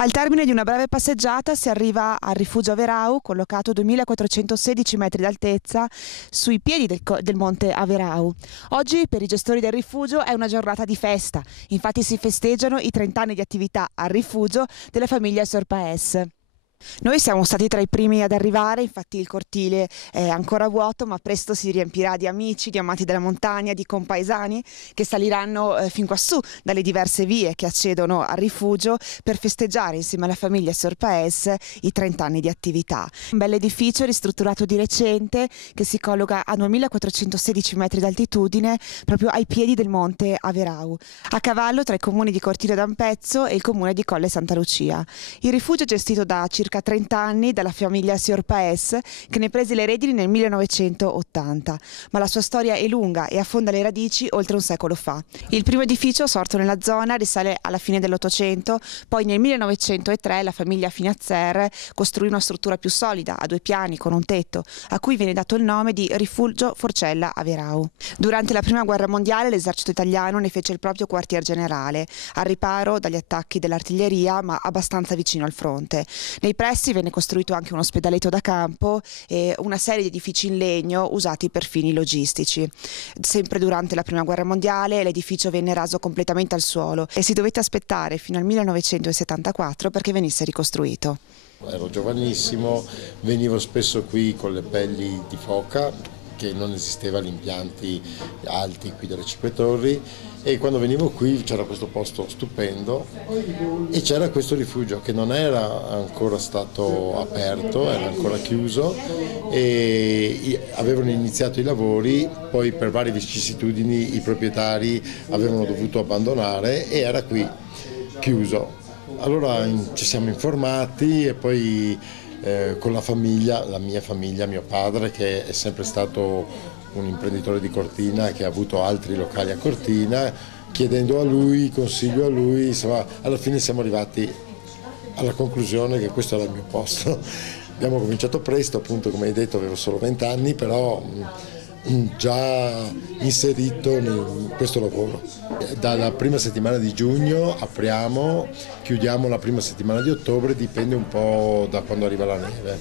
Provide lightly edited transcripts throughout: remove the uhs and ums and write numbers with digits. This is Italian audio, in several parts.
Al termine di una breve passeggiata si arriva al rifugio Averau, collocato a 2416 metri d'altezza sui piedi del monte Averau. Oggi per i gestori del rifugio è una giornata di festa, infatti si festeggiano i 30 anni di attività al rifugio della famiglia Sorpaes. Noi siamo stati tra i primi ad arrivare, infatti il cortile è ancora vuoto, ma presto si riempirà di amici, di amanti della montagna, di compaesani che saliranno fin quassù dalle diverse vie che accedono al rifugio per festeggiare insieme alla famiglia Sorpaes i 30 anni di attività. Un bel edificio ristrutturato di recente che si colloca a 2416 metri d'altitudine proprio ai piedi del monte Averau, a cavallo tra i comuni di Cortile d'Ampezzo e il comune di Colle Santa Lucia. Il rifugio è gestito da circa 30 anni dalla famiglia Sorpaes che ne prese le redini nel 1980, ma la sua storia è lunga e affonda le radici oltre un secolo fa. Il primo edificio sorto nella zona risale alla fine dell'Ottocento, poi nel 1903 la famiglia Finazzer costruì una struttura più solida a 2 piani con un tetto, a cui viene dato il nome di Rifugio Forcella Averau. Durante la Prima Guerra Mondiale l'esercito italiano ne fece il proprio quartier generale, al riparo dagli attacchi dell'artiglieria ma abbastanza vicino al fronte. Nei pressi venne costruito anche un ospedaletto da campo e una serie di edifici in legno usati per fini logistici. Sempre durante la Prima Guerra Mondiale l'edificio venne raso completamente al suolo e si dovette aspettare fino al 1974 perché venisse ricostruito. Ero giovanissimo, venivo spesso qui con le pelli di foca, che non esisteva gli impianti alti qui delle Cinque Torri, e quando venivo qui c'era questo posto stupendo e c'era questo rifugio che non era ancora stato aperto, era ancora chiuso, e avevano iniziato i lavori, poi per varie vicissitudini i proprietari avevano dovuto abbandonare e era qui chiuso. Allora ci siamo informati e poi con la famiglia, la mia famiglia, mio padre che è sempre stato un imprenditore di Cortina che ha avuto altri locali a Cortina, chiedendo a lui, consiglio a lui, insomma alla fine siamo arrivati alla conclusione che questo era il mio posto. Abbiamo cominciato presto, appunto come hai detto avevo solo 20 anni, però già inserito in questo lavoro. Dalla prima settimana di giugno apriamo, chiudiamo la prima settimana di ottobre, dipende un po' da quando arriva la neve,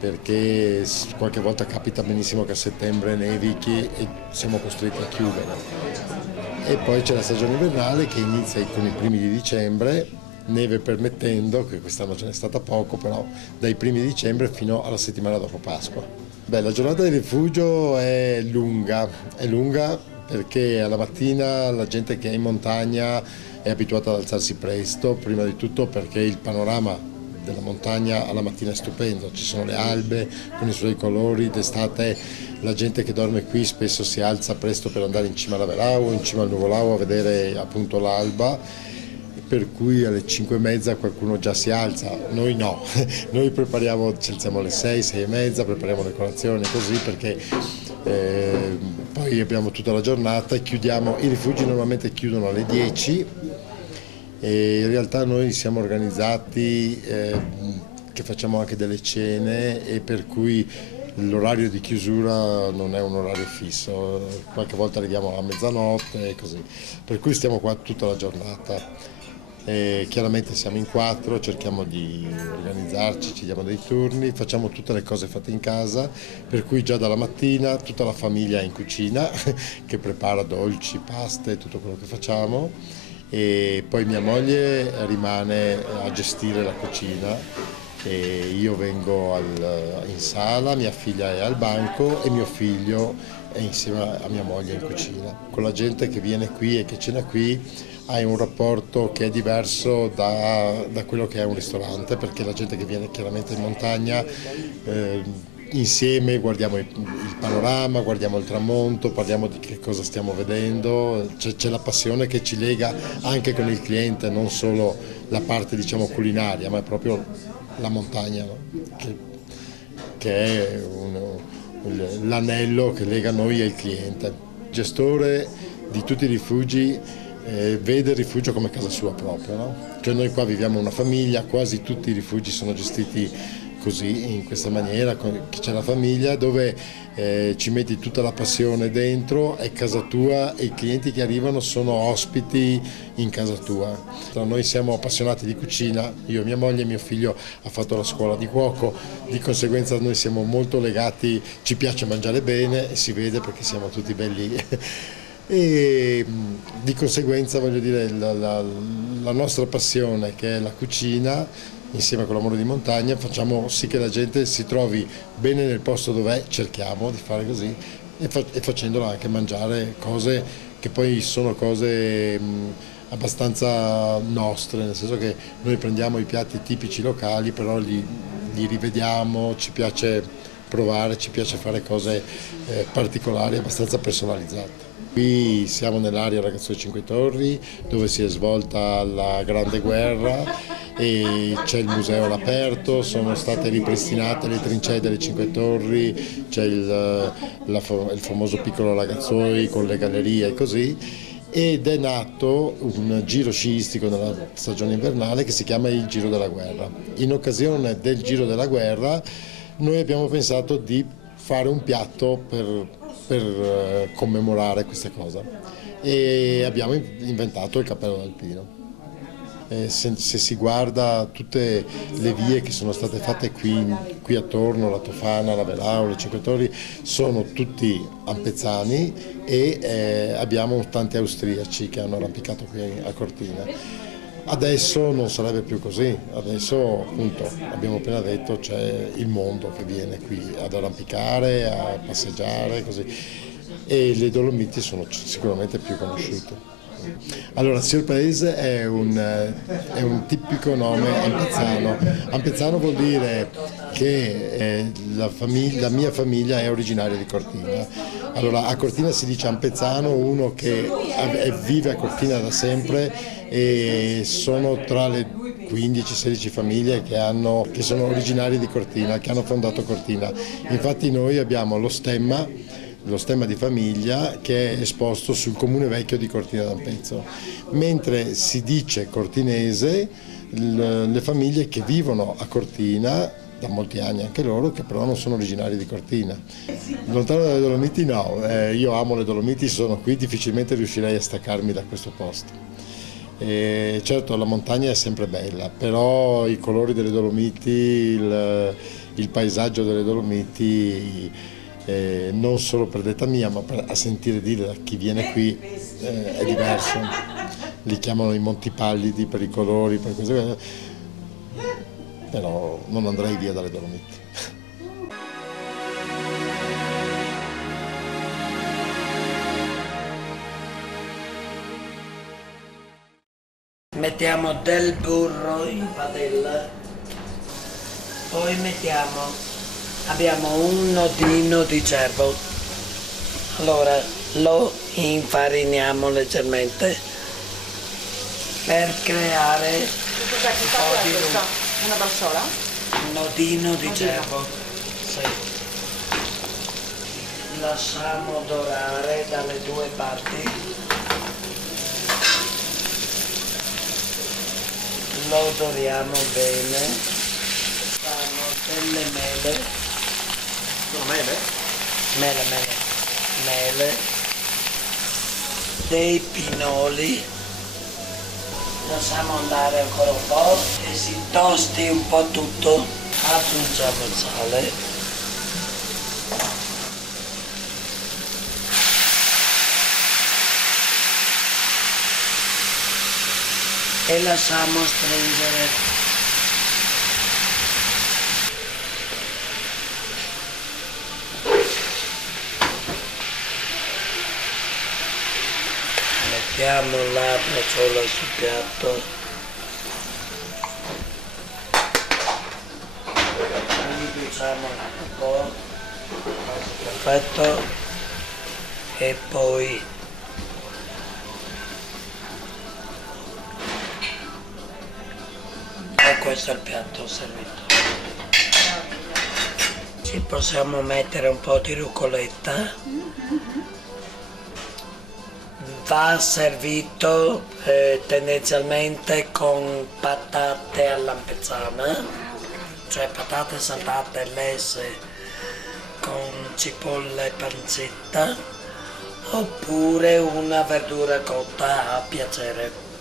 perché qualche volta capita benissimo che a settembre nevichi e siamo costretti a chiudere. E poi c'è la stagione invernale che inizia con i primi di dicembre, neve permettendo, che quest'anno ce n'è stata poco, però dai primi di dicembre fino alla settimana dopo Pasqua. Beh, la giornata di rifugio è lunga perché alla mattina la gente che è in montagna è abituata ad alzarsi presto, prima di tutto perché il panorama della montagna alla mattina è stupendo, ci sono le albe con i suoi colori, d'estate la gente che dorme qui spesso si alza presto per andare in cima all'Averau, in cima al Nuvolao a vedere appunto l'alba, per cui alle 5:30 qualcuno già si alza, noi no, noi prepariamo, ci alziamo alle 6, 6:30, prepariamo le colazioni così perché poi abbiamo tutta la giornata e chiudiamo, i rifugi normalmente chiudono alle 10 e in realtà noi siamo organizzati che facciamo anche delle cene e per cui l'orario di chiusura non è un orario fisso, qualche volta arriviamo a mezzanotte e così, per cui stiamo qua tutta la giornata. E chiaramente siamo in 4, cerchiamo di organizzarci, ci diamo dei turni, facciamo tutte le cose fatte in casa, per cui già dalla mattina tutta la famiglia è in cucina che prepara dolci, paste, tutto quello che facciamo, e poi mia moglie rimane a gestire la cucina e io vengo in sala, mia figlia è al banco e mio figlio è insieme a mia moglie in cucina. Con la gente che viene qui e che cena qui hai un rapporto che è diverso da quello che è un ristorante, perché la gente che viene chiaramente in montagna insieme guardiamo il panorama, guardiamo il tramonto, parliamo di che cosa stiamo vedendo, c'è la passione che ci lega anche con il cliente, non solo la parte diciamo culinaria, ma è proprio la montagna, no? che è l'anello che lega noi e il cliente. Il gestore di tutti i rifugi vede il rifugio come casa sua propria, no? Cioè noi qua viviamo una famiglia, quasi tutti i rifugi sono gestiti così, in questa maniera, c'è la famiglia dove ci metti tutta la passione dentro, è casa tua e i clienti che arrivano sono ospiti in casa tua. Noi siamo appassionati di cucina, io, mia moglie e mio figlio ha fatto la scuola di cuoco, di conseguenza noi siamo molto legati, ci piace mangiare bene e si vede perché siamo tutti belli e di conseguenza voglio dire la nostra passione che è la cucina insieme con l'amore di montagna facciamo sì che la gente si trovi bene nel posto dove cerchiamo di fare così e facendola anche mangiare cose che poi sono cose abbastanza nostre, nel senso che noi prendiamo i piatti tipici locali però li rivediamo, ci piace provare, ci piace fare cose particolari, abbastanza personalizzate. Qui siamo nell'area Ragazzo dei Cinque Torri dove si è svolta la Grande Guerra e c'è il museo all'aperto, sono state ripristinate le trincee delle Cinque Torri, c'è il famoso piccolo Ragazzoi con le gallerie e così, ed è nato un giro sciistico nella stagione invernale che si chiama il Giro della Guerra. In occasione del Giro della Guerra noi abbiamo pensato di fare un piatto per commemorare questa cosa e abbiamo inventato il cappello alpino. Se si guarda tutte le vie che sono state fatte qui attorno, la Tofana, la Velau, le Cinque Torri, sono tutti ampezzani e abbiamo tanti austriaci che hanno arrampicato qui a Cortina. Adesso non sarebbe più così, adesso appunto abbiamo appena detto c'è il mondo che viene qui ad arrampicare, a passeggiare così e le Dolomiti sono sicuramente più conosciute. Allora, Surprise è un tipico nome ampezzano. Ampezzano vuol dire che la mia famiglia è originaria di Cortina. Allora, a Cortina si dice ampezzano uno che vive a Cortina da sempre e sono tra le 15-16 famiglie che sono originarie di Cortina, che hanno fondato Cortina. Infatti noi abbiamo lo stemma di famiglia che è esposto sul comune vecchio di Cortina d'Ampezzo, mentre si dice cortinese le famiglie che vivono a Cortina da molti anni anche loro, che però non sono originari di Cortina. Lontano dalle Dolomiti no, io amo le Dolomiti, sono qui, difficilmente riuscirei a staccarmi da questo posto. E certo la montagna è sempre bella, però i colori delle Dolomiti, il paesaggio delle Dolomiti non solo per detta mia ma a sentire dire da chi viene qui è diverso, li chiamano i Monti Pallidi per i colori, per queste cose, però non andrei via dalle Dolomiti. Mettiamo del burro in padella, poi abbiamo un nodino di cervo, allora lo infariniamo leggermente per creare una bracciola? un nodino di cervo. Sì. Lasciamo dorare dalle due parti, lo doriamo bene, facciamo delle mele. Mele, dei pinoli, lasciamo andare ancora un po' e si tosti un po' tutto, aggiungiamo il sale, e lasciamo stringere. Mettiamo la bracciola sul piatto, riduciamo un po', perfetto, e poi questo è il piatto servito. Ci possiamo mettere un po' di rucoletta. Va servito tendenzialmente con patate all'ampezzana cioè patate saltate lesse con cipolla e pancetta, oppure una verdura cotta a piacere.